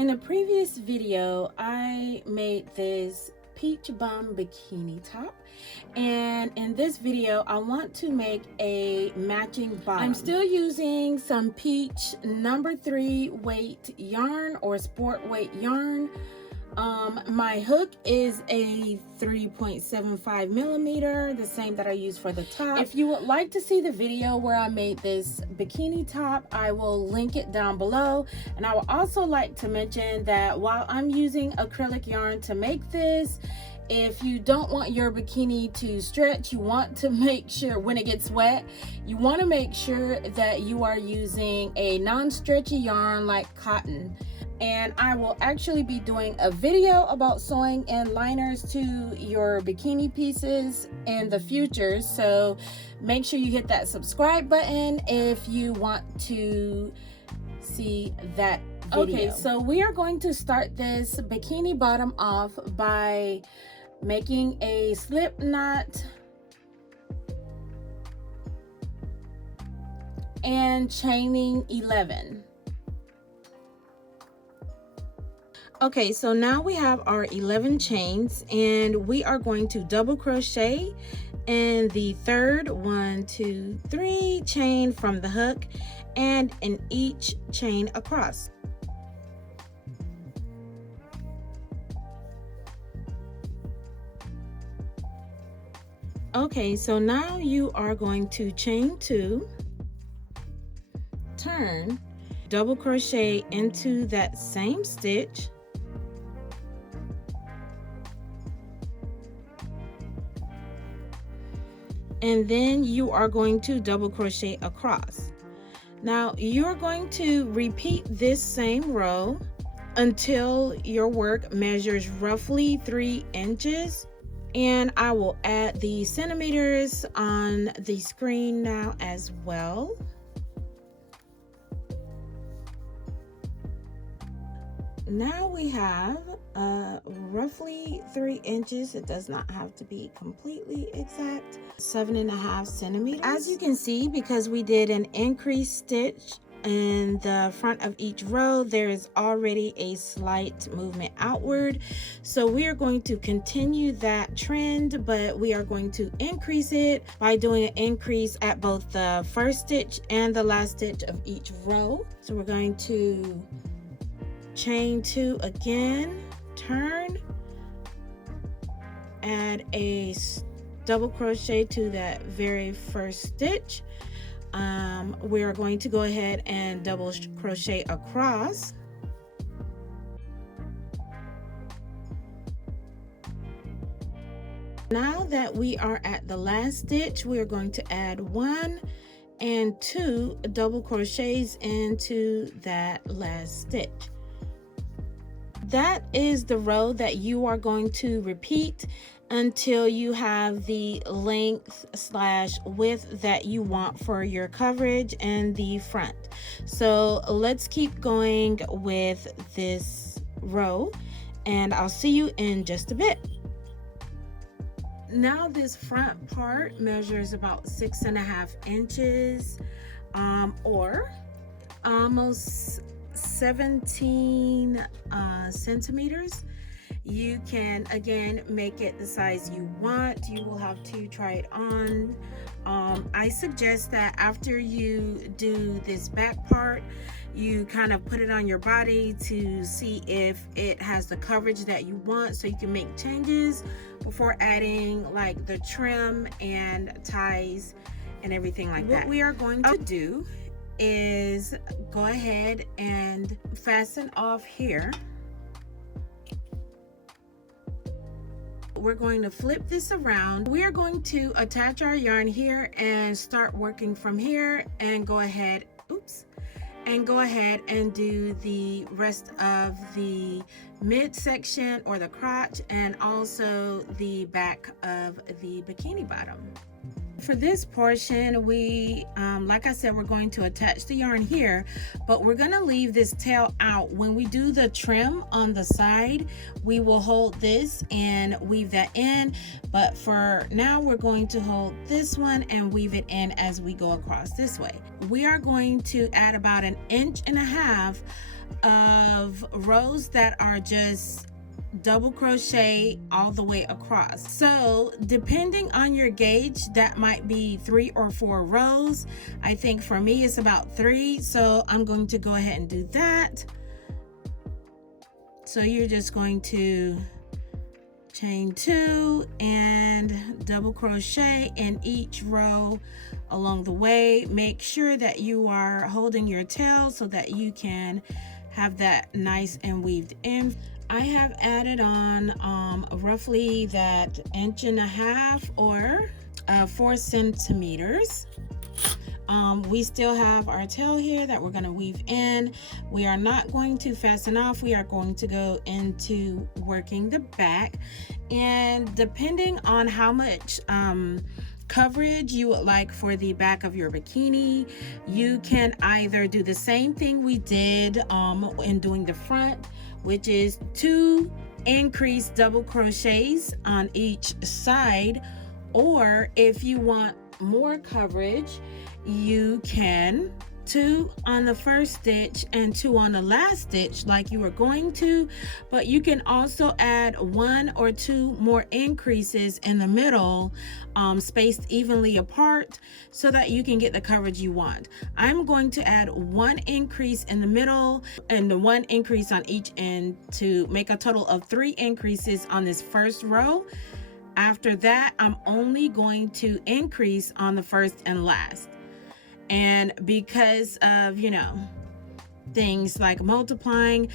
In a previous video, I made this peach bum bikini top, and in this video I want to make a matching bottom. I'm still using some peach number 3 weight yarn or sport weight yarn. My hook is a 3.75 millimeter, the same that I use for the top. If you would like to see the video where I made this bikini top, I will link it down below. And I would also like to mention that while I'm using acrylic yarn to make this, if you don't want your bikini to stretch, you want to make sure when it gets wet, you want to make sure that you are using a non-stretchy yarn like cotton. And I will actually be doing a video about sewing in liners to your bikini pieces in the future. So make sure you hit that subscribe button if you want to see that video. Okay, so we are going to start this bikini bottom off by making a slip knot and chaining 11. Okay, so now we have our 11 chains, and we are going to double crochet in the third 1, 2, 3 chain from the hook and in each chain across. Okay, so now you are going to chain 2, turn, double crochet into that same stitch, and then you are going to double crochet across. Now you're going to repeat this same row until your work measures roughly 3 inches, and I will add the centimeters on the screen now as well. Now we have roughly 3 inches. It does not have to be completely exact. 7.5 centimeters. As you can see, because we did an increased stitch in the front of each row, there is already a slight movement outward. So we are going to continue that trend, but we are going to increase it by doing an increase at both the first stitch and the last stitch of each row. So we're going to chain 2 again, turn, add a double crochet to that very first stitch. We are going to go ahead and double crochet across. Now that we are at the last stitch, we are going to add 1 and 2 double crochets into that last stitch. That is the row that you are going to repeat until you have the length / width that you want for your coverage in the front. So let's keep going with this row, and I'll see you in just a bit. Now this front part measures about 6.5 inches, or almost 17 centimeters. You can again make it the size you want. You will have to try it on. I suggest that after you do this back part, you kind of put it on your body to see if it has the coverage that you want, so you can make changes before adding like the trim and ties and everything like that. What we are going to do is go ahead and fasten off here. We're going to flip this around. We are going to attach our yarn here and start working from here, and go ahead and do the rest of the midsection or the crotch, and also the back of the bikini bottom. For this portion, we like I said, we're going to attach the yarn here, but we're going to leave this tail out. When we do the trim on the side, we will hold this and weave that in, but for now we're going to hold this one and weave it in as we go across this way. We are going to add about 1.5 inches of rows that are just double crochet all the way across. So depending on your gauge, that might be 3 or 4 rows. I think for me it's about 3, so I'm going to go ahead and do that. So you're just going to chain 2 and double crochet in each row along the way. Make sure that you are holding your tail so that you can have that nice and weaved in. I have added on roughly that 1.5 inches or 4 centimeters. We still have our tail here that we're going to weave in. We are not going to fasten off. We are going to go into working the back, and depending on how much coverage you would like for the back of your bikini, you can either do the same thing we did in doing the front, which is 2 increased double crochets on each side, or if you want more coverage, you can 2 on the first stitch and 2 on the last stitch like you were going to, but you can also add 1 or 2 more increases in the middle, spaced evenly apart, so that you can get the coverage you want. I'm going to add 1 increase in the middle and the 1 increase on each end to make a total of 3 increases on this first row. After that, I'm only going to increase on the first and last. And because of, you know, things like multiplying,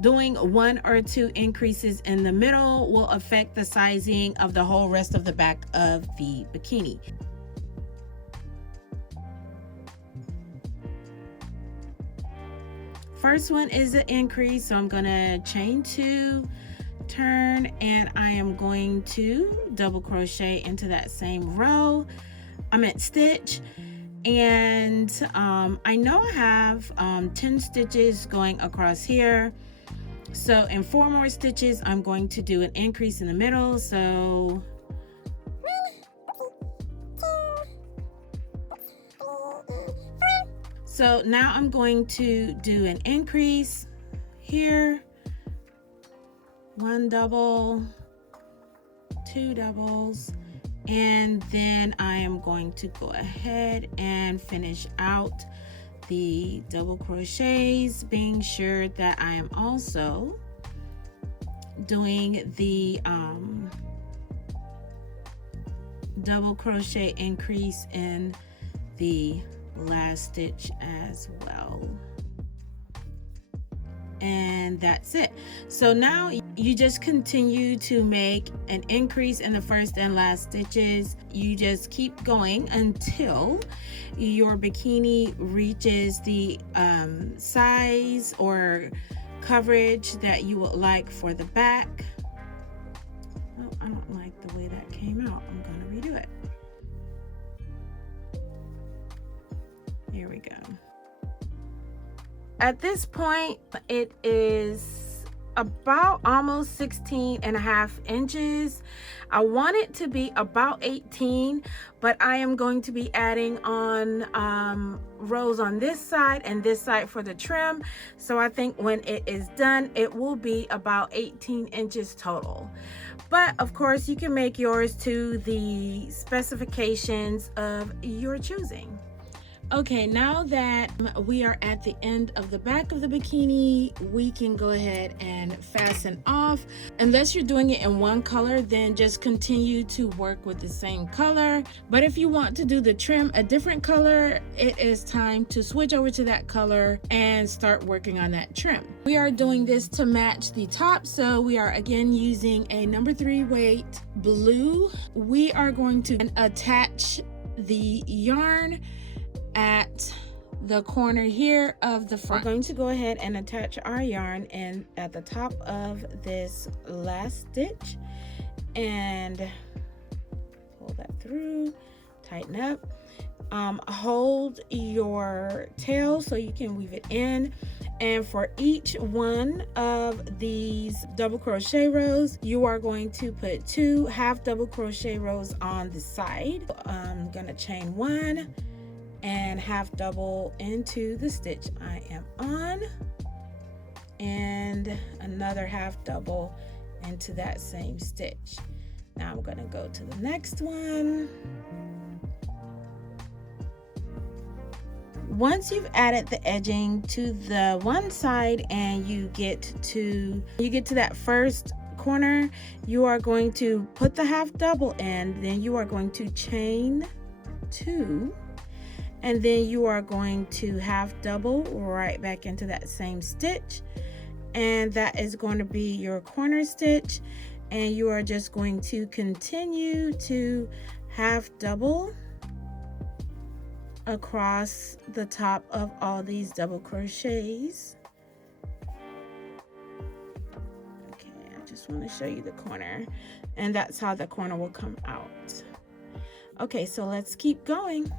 doing 1 or 2 increases in the middle will affect the sizing of the whole rest of the back of the bikini. First one is an increase, so I'm gonna chain 2, turn, and I am going to double crochet into that same row. I'm at stitch. And I know I have 10 stitches going across here, so in 4 more stitches I'm going to do an increase in the middle. So now I'm going to do an increase here, 1 double, 2 doubles, and then I am going to go ahead and finish out the double crochets, being sure that I am also doing the double crochet increase in the last stitch as well. And that's it. So now you just continue to make an increase in the first and last stitches. You just keep going until your bikini reaches the size or coverage that you would like for the back. Oh, I don't like the way that came out. I'm going to redo it. Here we go. At this point, it is about almost 16.5 inches. I want it to be about 18, but I am going to be adding on rows on this side and this side for the trim. So I think when it is done, it will be about 18 inches total. But of course, you can make yours to the specifications of your choosing. Okay, now that we are at the end of the back of the bikini, we can go ahead and fasten off. Unless you're doing it in one color, then just continue to work with the same color. But if you want to do the trim a different color, it is time to switch over to that color and start working on that trim. We are doing this to match the top, so we are again using a number 3 weight blue. We are going to attach the yarn at the corner here of the front. We're going to go ahead and attach our yarn and at the top of this last stitch and pull that through, tighten up, hold your tail so you can weave it in. And for each one of these double crochet rows, you are going to put 2 half double crochet rows on the side. I'm gonna chain 1 and half double into the stitch I am on. and another half double into that same stitch. Now I'm going to go to the next one. Once you've added the edging to the one side and you get to that first corner, you are going to put the half double in, then you are going to chain 2, and then you are going to half double right back into that same stitch, and that is going to be your corner stitch, and you are just going to continue to half double across the top of all these double crochets. Okay, I just want to show you the corner, and that's how the corner will come out. Okay, so let's keep going.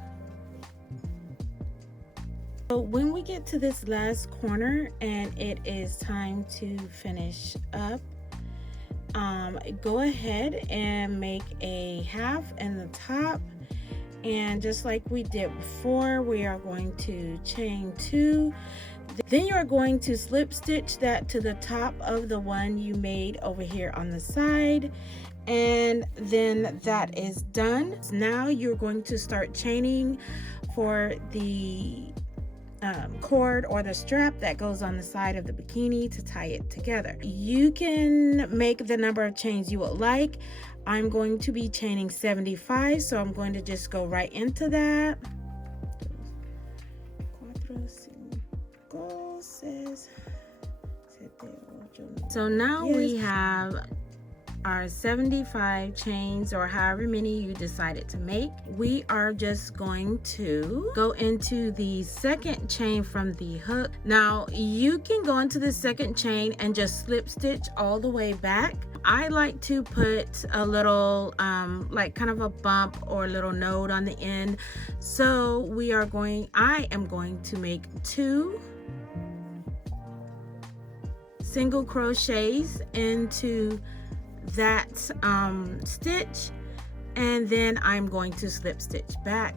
So when we get to this last corner and it is time to finish up, go ahead and make a half in the top, and just like we did before, we are going to chain 2. Then you're going to slip stitch that to the top of the one you made over here on the side, and then that is done. Now you're going to start chaining for the cord or the strap that goes on the side of the bikini to tie it together. You can make the number of chains you would like. I'm going to be chaining 75, so I'm going to just go right into that. So now we have our 75 chains, or however many you decided to make. We are just going to go into the second chain from the hook. Now you can go into the second chain and just slip stitch all the way back. I like to put a little like kind of a bump or a little node on the end. So I am going to make 2 single crochets into that stitch, and then I'm going to slip stitch back.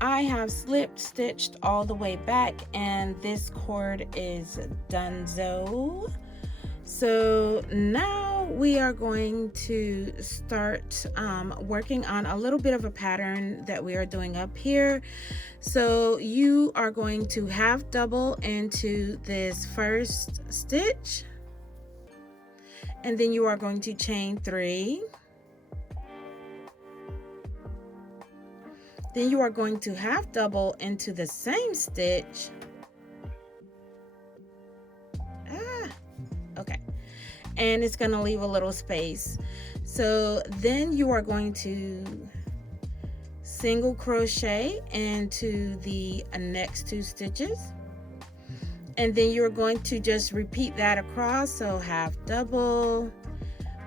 I have slip stitched all the way back, and this cord is donezo. So now we are going to start working on a little bit of a pattern that we are doing up here. So you are going to half double into this first stitch, and then you are going to chain 3. Then you are going to half double into the same stitch. Okay, and it's going to leave a little space. So then you are going to single crochet into the next 2 stitches, and then you're going to just repeat that across. So half double,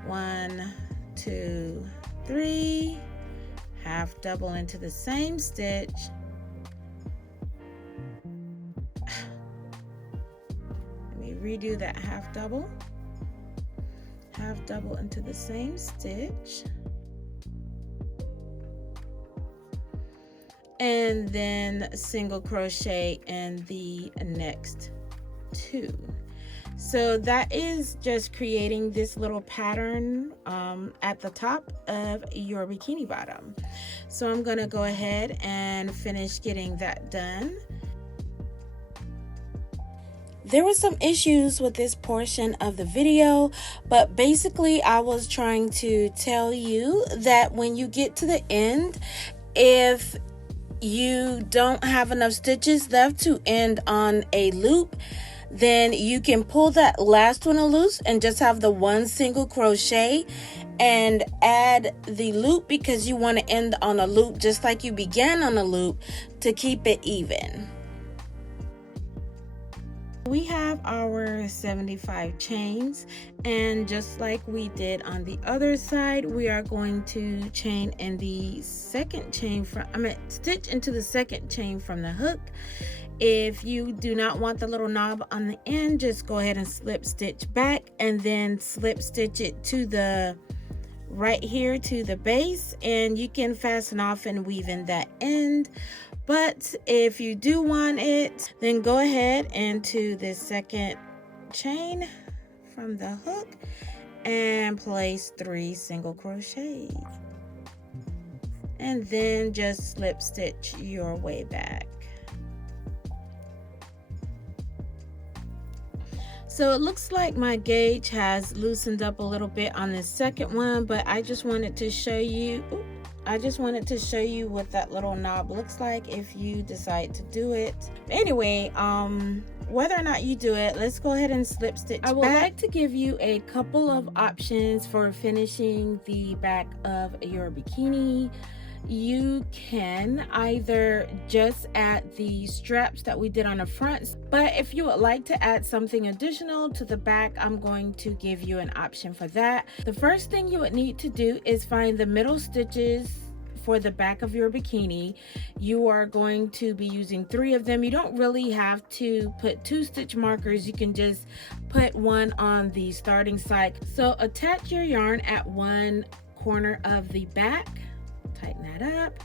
1, 2, 3, half double into the same stitch, let me redo that, half double into the same stitch, and then single crochet in the next 2. So that is just creating this little pattern at the top of your bikini bottom. So I'm going to go ahead and finish getting that done. There were some issues with this portion of the video, but basically I was trying to tell you that when you get to the end, if you don't have enough stitches left to end on a loop, then you can pull that last one loose and just have the 1 single crochet and add the loop, because you want to end on a loop just like you began on a loop to keep it even. We have our 75 chains, and just like we did on the other side, we are going to chain in the second chain stitch into the second chain from the hook. If you do not want the little knob on the end, just go ahead and slip stitch back, and then slip stitch it to the right here to the base, and you can fasten off and weave in that end. But if you do want it, then go ahead into the second chain from the hook and place 3 single crochets, and then just slip stitch your way back. So it looks like my gauge has loosened up a little bit on the second one, but I just wanted to show you what that little knob looks like if you decide to do it. Anyway, whether or not you do it, let's go ahead and slip stitch back. I would like to give you a couple of options for finishing the back of your bikini. You can either just add the straps that we did on the front, but if you would like to add something additional to the back, I'm going to give you an option for that. The first thing you would need to do is find the middle stitches for the back of your bikini. You are going to be using 3 of them. You don't really have to put 2 stitch markers. You can just put one on the starting side. So attach your yarn at one corner of the back, tighten that up,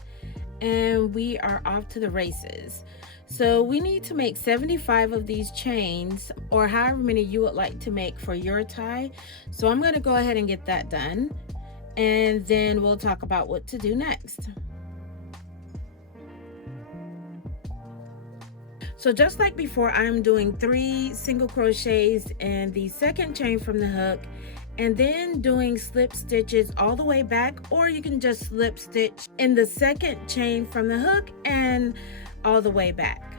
and we are off to the races. So we need to make 75 of these chains, or however many you would like to make for your tie. So I'm going to go ahead and get that done, and then we'll talk about what to do next. So just like before, I'm doing 3 single crochets in the second chain from the hook, and then doing slip stitches all the way back, or you can just slip stitch in the second chain from the hook and all the way back.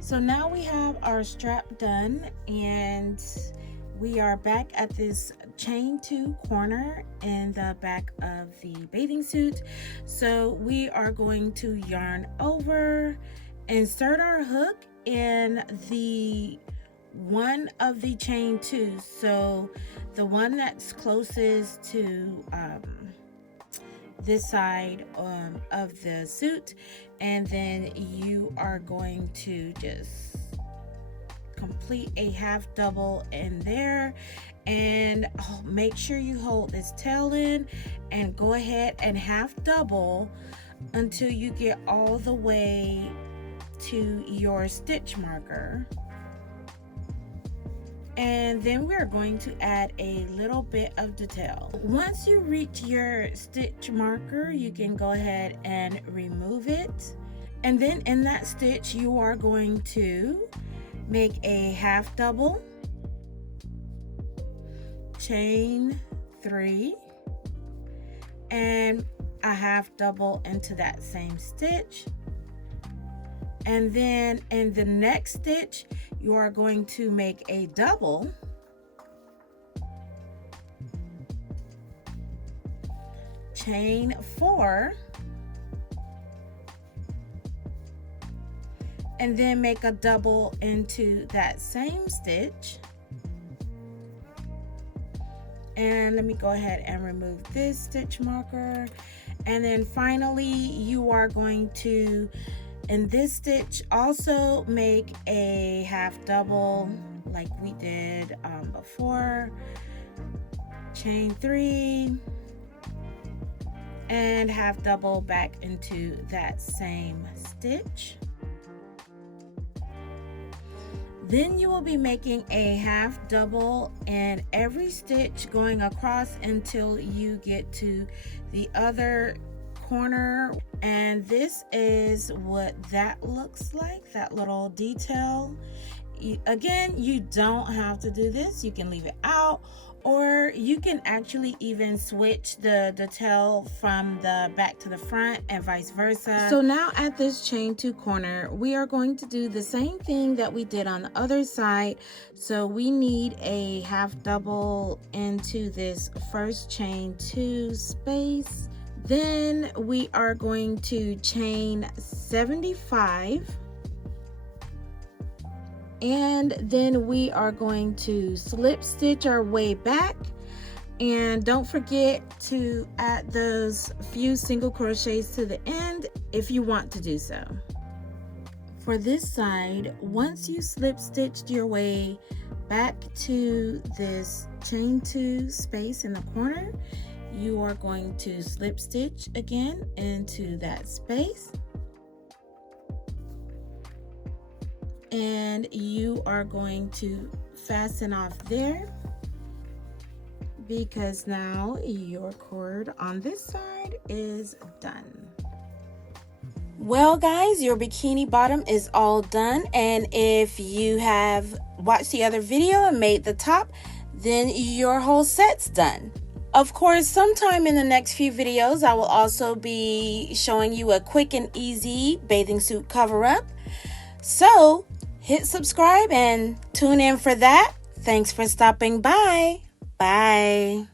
So now we have our strap done, and we are back at this chain 2 corner in the back of the bathing suit. So we are going to yarn over, insert our hook in the one of the chain 2, so the one that's closest to this side of the suit, and then you are going to just complete a half double in there, and make sure you hold this tail in and go ahead and half double until you get all the way to your stitch marker. And then we're going to add a little bit of detail. Once you reach your stitch marker, you can go ahead and remove it. And then in that stitch, you are going to make a half double, chain 3, and a half double into that same stitch. And then in the next stitch, you are going to make a double, chain 4, and then make a double into that same stitch. And let me go ahead and remove this stitch marker. And then finally, you are going to, in this stitch, also make a half double like we did before, chain 3, and half double back into that same stitch. Then you will be making a half double in every stitch going across until you get to the other corner. And this is what that looks like, that little detail. Again, you don't have to do this. You can leave it out, or you can actually even switch the tail from the back to the front and vice versa. So now at this chain 2 corner, we are going to do the same thing that we did on the other side. So we need a half double into this first chain 2 space. Then we are going to chain 75, and then we are going to slip stitch our way back, and don't forget to add those few single crochets to the end if you want to do so. For this side, once you slip stitched your way back to this chain 2 space in the corner, you are going to slip stitch again into that space, and you are going to fasten off there, because now your cord on this side is done. Well guys, your bikini bottom is all done, and if you have watched the other video and made the top, then your whole set's done. Of course, sometime in the next few videos, I will also be showing you a quick and easy bathing suit cover up. So hit subscribe and tune in for that. Thanks for stopping by. Bye.